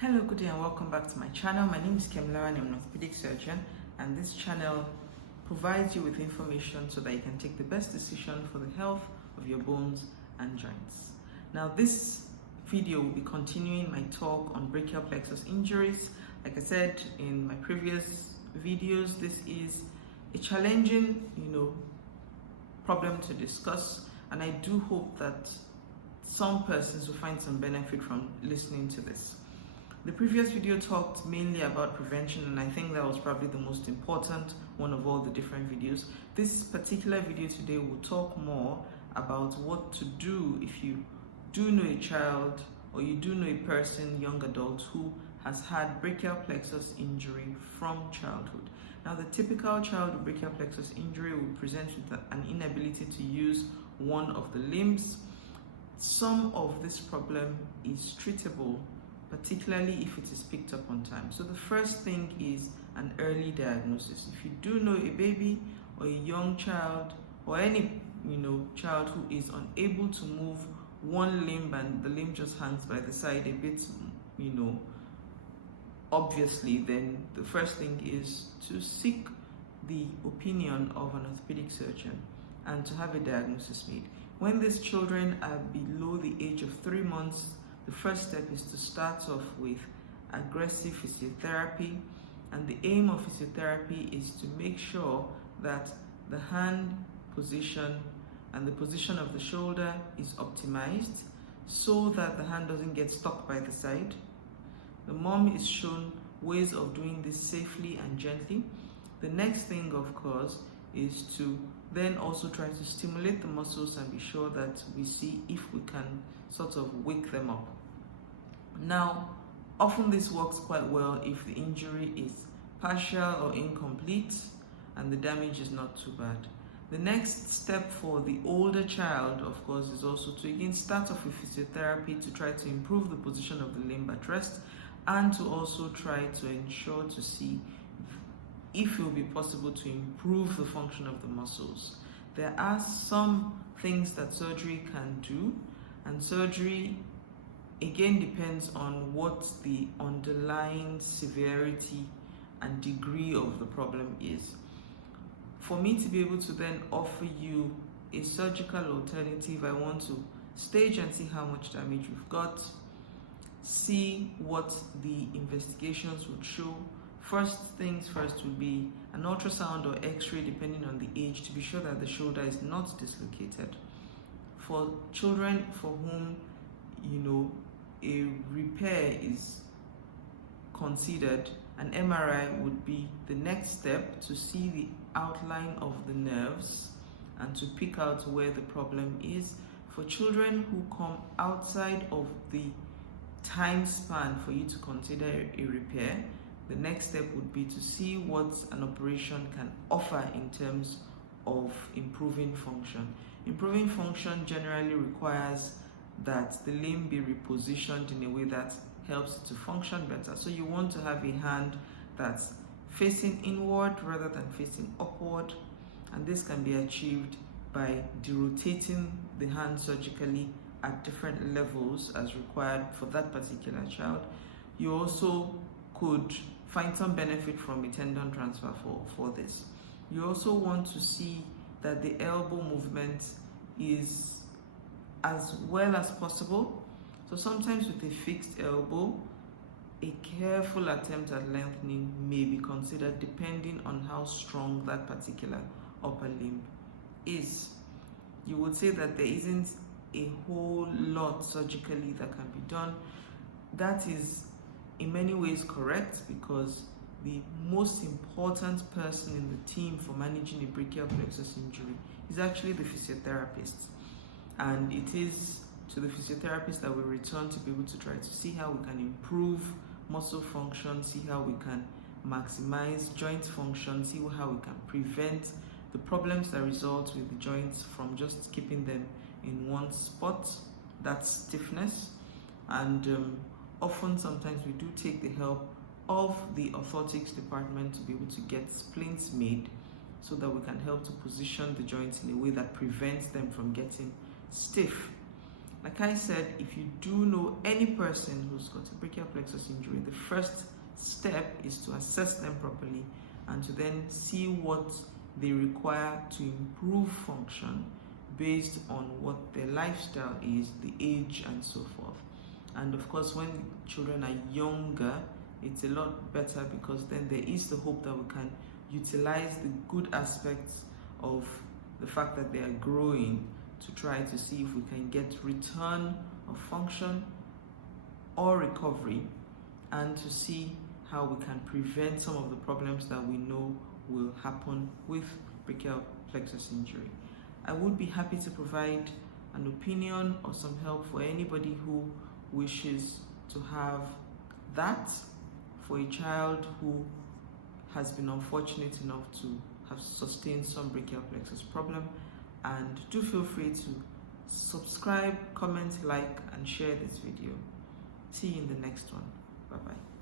Hello, good day and welcome back to my channel. My name is Kemlara and I'm an orthopedic surgeon, and this channel provides you with information so that you can take the best decision for the health of your bones and joints. Now this video will be continuing my talk on brachial plexus injuries. Like I said in my previous videos, this is a challenging problem to discuss, and I do hope that some persons will find some benefit from listening to this. The previous video talked mainly about prevention, and I think that was probably the most important one of all the different videos. This particular video today will talk more about what to do if you do know a child or you do know a person, young adult, who has had brachial plexus injury from childhood. Now, the typical child with brachial plexus injury will present with an inability to use one of the limbs. Some of this problem is treatable, particularly if it is picked up on time. So the first thing is an early diagnosis. If you do know a baby or a young child or any child who is unable to move one limb and the limb just hangs by the side a bit obviously, then the first thing is to seek the opinion of an orthopedic surgeon and to have a diagnosis made. When these children are below the age of 3 months, the first step is to start off with aggressive physiotherapy, and the aim of physiotherapy is to make sure that the hand position and the position of the shoulder is optimized so that the hand doesn't get stuck by the side. The mom is shown ways of doing this safely and gently. The next thing, of course, is to then also try to stimulate the muscles and be sure that we see if we can sort of wake them up. Now, often this works quite well if the injury is partial or incomplete and the damage is not too bad. The next step for the older child, of course, is also to again start off with physiotherapy to try to improve the position of the limb at rest, and to also try to ensure to see if it will be possible to improve the function of the muscles. There are some things that surgery can do, and surgery again depends on what the underlying severity and degree of the problem is. For me to be able to then offer you a surgical alternative, I want to stage and see how much damage we've got, see what the investigations would show. First things first would be an ultrasound or x-ray depending on the age to be sure that the shoulder is not dislocated. For children for whom a repair is considered, an MRI would be the next step to see the outline of the nerves and to pick out where the problem is. For children who come outside of the time span for you to consider a repair, the next step would be to see what an operation can offer in terms of improving function. Improving function generally requires that the limb be repositioned in a way that helps it to function better. So you want to have a hand that's facing inward rather than facing upward, and this can be achieved by derotating the hand surgically at different levels as required for that particular child. You also could find some benefit from a tendon transfer for this. You also want to see that the elbow movement is as well as possible. So sometimes with a fixed elbow, a careful attempt at lengthening may be considered depending on how strong that particular upper limb is. You would say that there isn't a whole lot surgically that can be done. That is in many ways correct, because the most important person in the team for managing a brachial plexus injury is actually the physiotherapist. And it is to the physiotherapist that we return to be able to try to see how we can improve muscle function, see how we can maximize joint function, see how we can prevent the problems that result with the joints from just keeping them in one spot, that's stiffness. And often sometimes we do take the help of the orthotics department to be able to get splints made so that we can help to position the joints in a way that prevents them from getting stiff. Like I said, if you do know any person who's got a brachial plexus injury, the first step is to assess them properly and to then see what they require to improve function based on what their lifestyle is, the age, and so forth. And of course, when children are younger, it's a lot better because then there is the hope that we can utilize the good aspects of the fact that they are growing to try to see if we can get return of function or recovery, and to see how we can prevent some of the problems that we know will happen with brachial plexus injury. I would be happy to provide an opinion or some help for anybody who wishes to have that for a child who has been unfortunate enough to have sustained some brachial plexus problem. And do feel free to subscribe, comment, like, and share this video. See you in the next one. Bye bye.